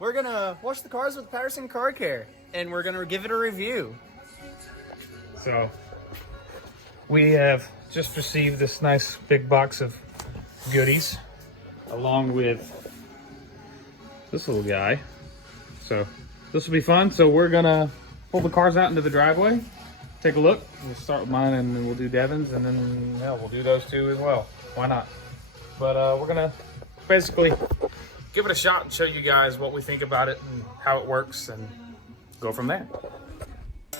We're gonna wash the cars with Patterson Car Care, and we're gonna give it a review. So, we have just received this nice big box of goodies, along with this little guy. So, this will be fun. So, we're gonna pull the cars out into the driveway, take a look. We'll start with mine, and then we'll do Devin's, and then yeah, we'll do those two as well. Why not? But we're gonna basically give it a shot and show you guys what we think about it and how it works, and go from there.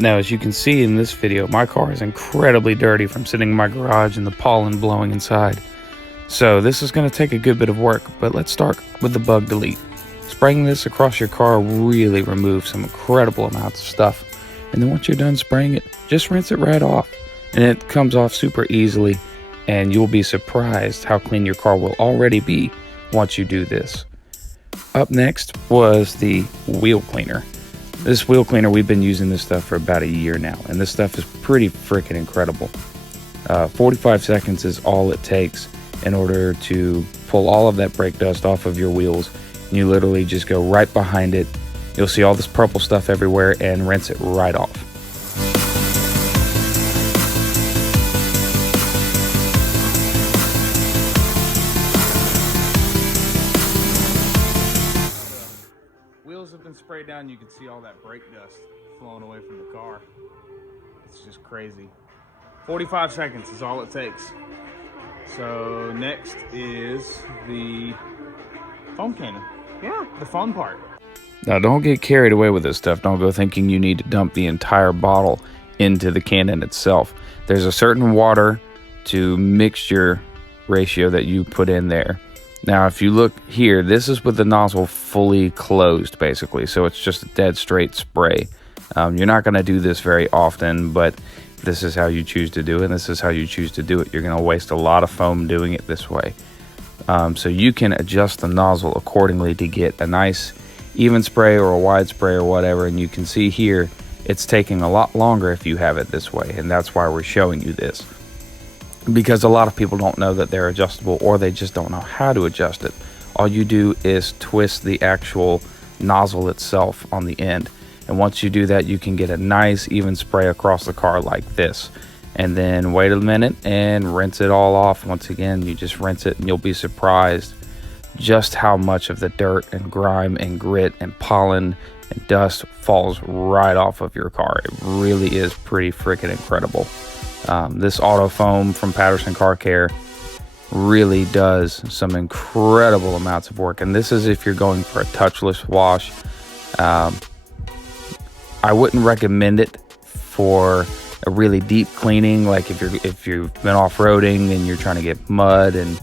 Now, as you can see in this video, my car is incredibly dirty from sitting in my garage and the pollen blowing inside. So this is going to take a good bit of work, but let's start with the bug delete. Spraying this across your car really removes some incredible amounts of stuff. And then once you're done spraying it, just rinse it right off. And it comes off super easily, and you'll be surprised how clean your car will already be once you do this. Up next was the wheel cleaner. This wheel cleaner, we've been using this stuff for about a year now, and this stuff is pretty freaking incredible. 45 seconds is all it takes in order to pull all of that brake dust off of your wheels. And you literally just go right behind it. You'll see all this purple stuff everywhere, and rinse it right off. Wheels have been sprayed down. You can see all that brake dust flowing away from the car. It's just crazy. 45 seconds is all it takes. So next is the foam cannon. Yeah, the fun part. Now, don't get carried away with this stuff. Don't go thinking you need to dump the entire bottle into the cannon itself. There's a certain water to mixture ratio that you put in there. Now, if you look here, this is with the nozzle fully closed, basically. So it's just a dead straight spray. You're not going to do this very often, but this is how you choose to do it, and this is how you choose to do it. You're going to waste a lot of foam doing it this way. So you can adjust the nozzle accordingly to get a nice even spray or a wide spray or whatever. And you can see here, it's taking a lot longer if you have it this way. And that's why we're showing you this. Because a lot of people don't know that they're adjustable, or they just don't know how to adjust it. All you do is twist the actual nozzle itself on the end. And once you do that, you can get a nice even spray across the car like this. And then wait a minute and rinse it all off. Once again, you just rinse it, and you'll be surprised just how much of the dirt and grime and grit and pollen and dust falls right off of your car. It really is pretty freaking incredible. This auto foam from Patterson Car Care really does some incredible amounts of work. And this is if you're going for a touchless wash. I wouldn't recommend it for a really deep cleaning, like if you've been off-roading and you're trying to get mud and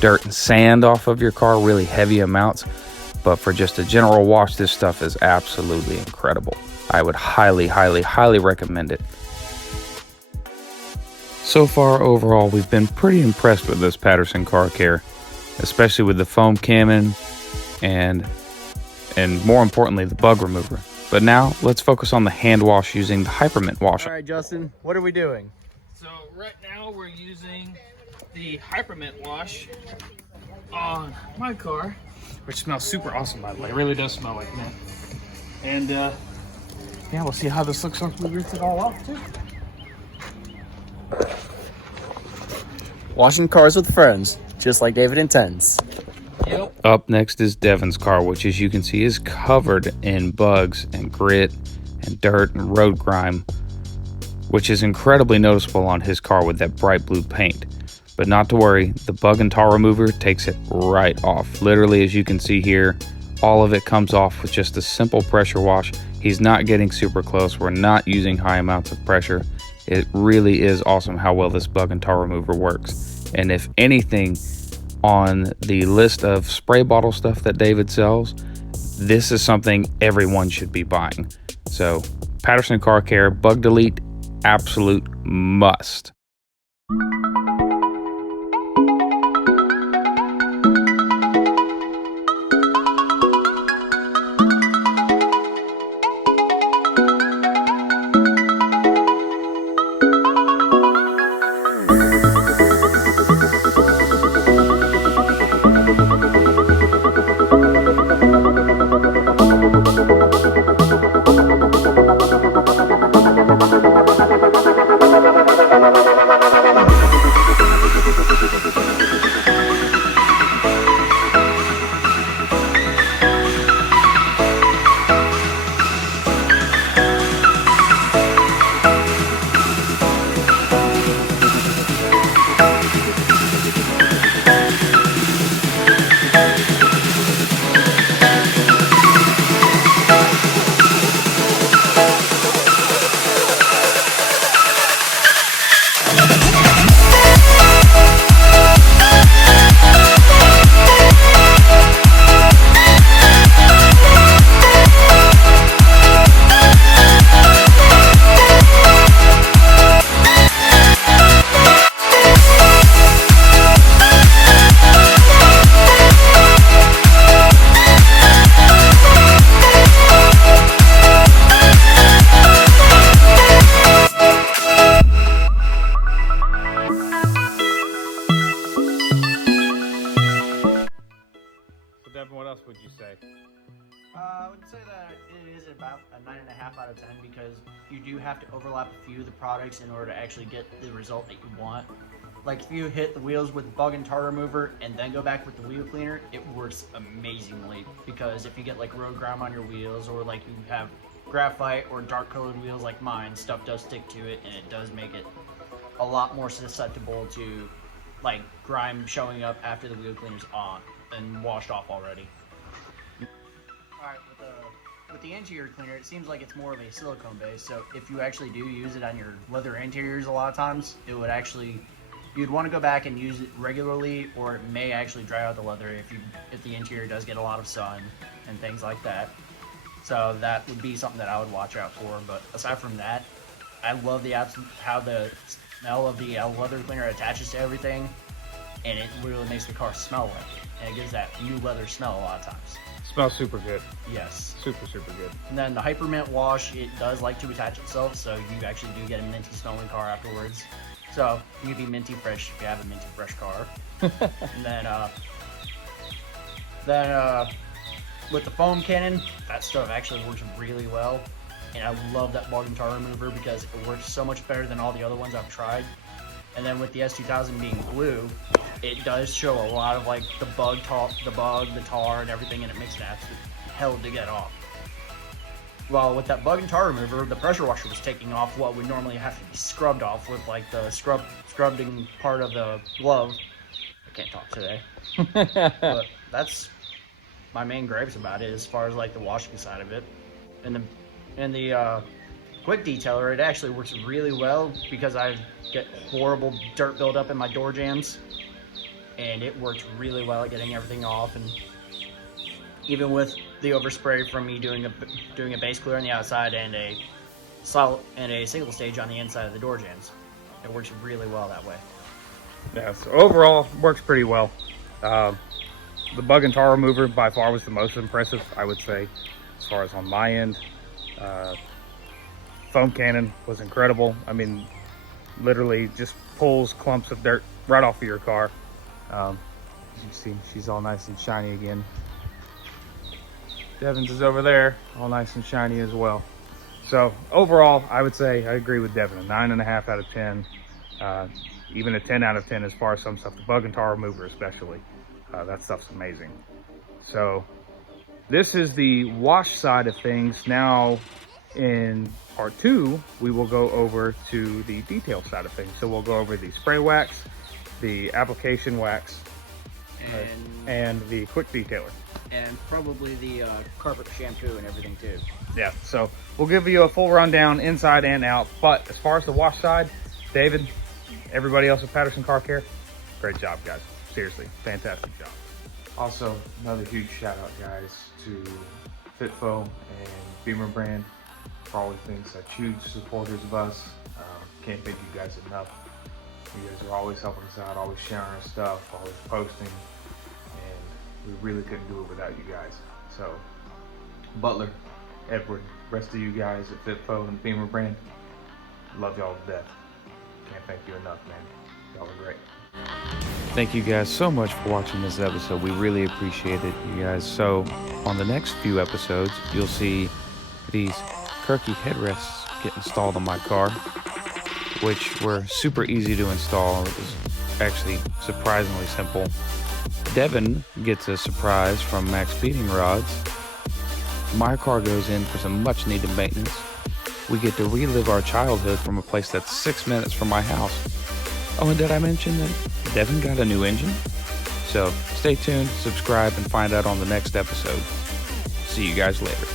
dirt and sand off of your car, really heavy amounts. But for just a general wash, this stuff is absolutely incredible. I would highly, highly, highly recommend it. So far, overall, we've been pretty impressed with this Patterson Car Care, especially with the foam cannon and more importantly, the bug remover. But now, let's focus on the hand wash using the Hypermint washer. All right, Justin, what are we doing? So right now, we're using the Hypermint wash on my car, which smells super awesome, by the way. It really does smell like mint. And yeah, we'll see how this looks once we rinse it all off, too. Washing cars with friends, just like David intends. Yep. Up next is Devin's car, which as you can see is covered in bugs and grit and dirt and road grime, which is incredibly noticeable on his car with that bright blue paint. But not to worry, the bug and tar remover takes it right off. Literally, as you can see here, all of it comes off with just a simple pressure wash. He's not getting super close. We're not using high amounts of pressure. It really is awesome how well this bug and tar remover works. And if anything, on the list of spray bottle stuff that David sells, this is something everyone should be buying. So Patterson Car Care Bug Delete, absolute must. would you say? I would say that it is about a 9.5 out of 10 because you do have to overlap a few of the products in order to actually get the result that you want. Like if you hit the wheels with bug and tar remover and then go back with the wheel cleaner, it works amazingly because if you get like road grime on your wheels or like you have graphite or dark colored wheels like mine, stuff does stick to it and it does make it a lot more susceptible to like grime showing up after the wheel cleaner's on and washed off already. Alright, with the interior cleaner, it seems like it's more of a silicone base, so if you actually do use it on your leather interiors a lot of times, it would actually, you'd want to go back and use it regularly, or it may actually dry out the leather if the interior does get a lot of sun and things like that. So that would be something that I would watch out for, but aside from that, I love how the smell of the leather cleaner attaches to everything, and it literally makes the car smell like it, and it gives that new leather smell a lot of times. Smells super good. Yes. Super good. And then the Hyper Mint wash, it does like to attach itself, so you actually do get a minty smelling car afterwards. So you can be minty fresh if you have a minty fresh car. And then with the foam cannon, that stuff actually works really well. And I love that bug and tar remover because it works so much better than all the other ones I've tried. And then with the S2000 being blue, it does show a lot of like the tar, and everything, and it makes it absolute hell to get off. Well, with that bug and tar remover, the pressure washer was taking off what would normally have to be scrubbed off with like the scrubbing part of the glove. I can't talk today. But that's my main gripes about it as far as like the washing side of it. And the quick detailer, it actually works really well because I get horrible dirt buildup in my door jambs, and it works really well at getting everything off. And even with the overspray from me doing a base clear on the outside and a single stage on the inside of the door jambs, it works really well that way. Yeah, so overall works pretty well. The bug and tar remover by far was the most impressive, I would say, as far as on my end. Foam cannon was incredible. I mean, literally just pulls clumps of dirt right off of your car. As you see, she's all nice and shiny again. Devin's is over there, all nice and shiny as well. So overall, I would say I agree with Devin. A 9.5 out of 10. Even a 10 out of 10 as far as some stuff. The bug and tar remover especially. That stuff's amazing. So this is the wash side of things. Now in part 2, we will go over to the detail side of things. So we'll go over the spray wax, the application wax, and the quick detailer. And probably the carpet shampoo and everything too. Yeah, so we'll give you a full rundown inside and out. But as far as the wash side, David, everybody else at Patterson Car Care, great job, guys. Seriously, fantastic job. Also, another huge shout out, guys, to FitFo and Beamer Brand for all the things, such huge supporters of us. Can't thank you guys enough. You guys are always helping us out, always sharing our stuff, always posting, and we really couldn't do it without you guys. So, Butler, Edward, rest of you guys at FitFo and Beamer Brand, love y'all to death. Can't thank you enough, man. Y'all are great. Thank you guys so much for watching this episode. We really appreciate it, you guys. So on the next few episodes, you'll see these Kirky headrests get installed on my car, which were super easy to install. It was actually surprisingly simple. Devin gets a surprise from Max Feeding Rods. My car goes in for some much needed maintenance. We get to relive our childhood from a place that's 6 minutes from my house. Oh, and did I mention that Devin got a new engine? So stay tuned, subscribe, and find out on the next episode. See you guys later.